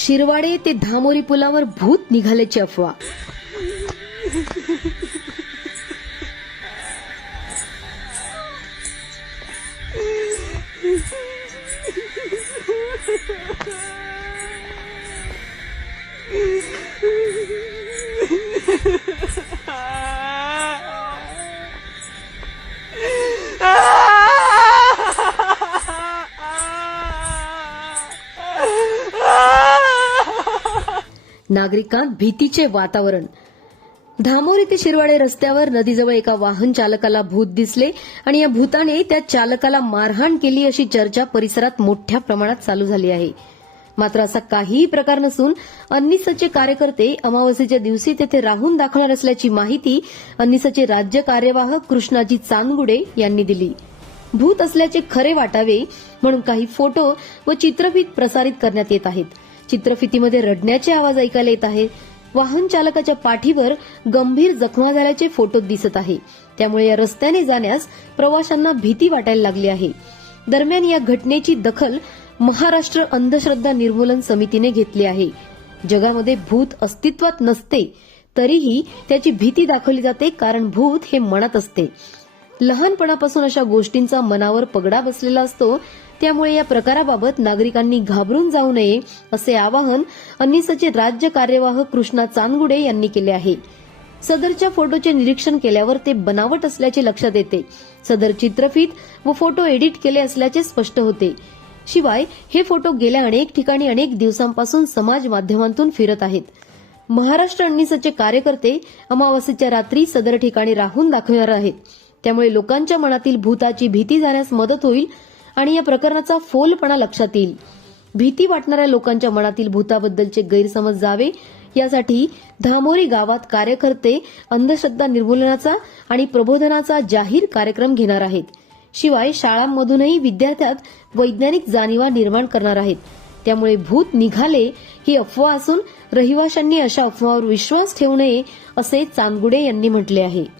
शिरवाडे ते धामोरी पुलावर भूत निघाल्याची अफवा. नागरिकांत भीतीचे वातावरण. धामोरी ते शिरवाडे रस्त्यावर नदीजवळ एका वाहन चालकाला भूत दिसले आणि या भूताने त्या चालकाला मारहाण केली अशी चर्चा परिसरात मोठ्या प्रमाणात चालू झाली आहे. मात्र असा काहीही प्रकार नसून अन्निसचे कार्यकर्ते अमावस्येच्या दिवशी तेथे राहून दाखवणार असल्याची माहिती अन्निसचे राज्य कार्यवाहक कृष्णाजी चांदगुडे यांनी दिली. भूत असल्याचे खरे वाटावे म्हणून काही फोटो व चित्रफित प्रसारित करण्यात येत आहेत. चित्रफितीमध्ये रडण्याचे आवाज ऐकायला येत आहे. वाहन चालकाच्या पाठीवर गंभीर जखमा झाल्याचे फोटो दिसत आहे. त्यामुळे या रस्त्याने जाण्यास प्रवाशांना भीती वाटायला लागली आहे. दरम्यान या घटनेची दखल महाराष्ट्र अंधश्रद्धा निर्मूलन समितीने घेतली आहे. जगामध्ये भूत अस्तित्वात नसते तरीही त्याची भीती दाखवली जाते कारण भूत हे मनात असते. लहानपणापासून अशा गोष्टींचा मनावर पगडा बसलेला असतो त्यामुळे या प्रकाराबाबत नागरिकांनी घाबरून जाऊ नये असे आवाहन अन्निसचे राज्य कार्यवाह कृष्णा चांदगुडे यांनी केले आहे. सदरच्या फोटोचे निरीक्षण केल्यावर ते बनावट असल्याचे लक्षात येते. सदर चित्रफित व फोटो एडिट केले असल्याचे स्पष्ट होते. शिवाय हे फोटो गेल्या अनेक ठिकाणी अनेक दिवसांपासून समाज माध्यमांतून फिरत आहेत. महाराष्ट्र अन्निसचे कार्यकर्ते अमावस्येच्या रात्री सदर ठिकाणी राहून दाखवणार आहेत. त्यामुळे लोकांच्या मनातील भूताची भीती जाण्यास मदत होईल आणि या प्रकरणाचा फोलपणा लक्षात येईल. भीती वाटणाऱ्या लोकांच्या मनातील भूताबद्दलचे गैरसमज जावे यासाठी धामोरी गावात कार्यकर्ते अंधश्रद्धा निर्मूलनाचा आणि प्रबोधनाचा जाहीर कार्यक्रम घेणार आहेत. शिवाय शाळांमधूनही विद्यार्थ्यात वैज्ञानिक जाणीवा निर्माण करणार आहेत. त्यामुळे भूत निघाले ही अफवा असून रहिवाशांनी अशा अफवावर विश्वास ठेवू नये असे चांदगुडे यांनी म्हटले आहे.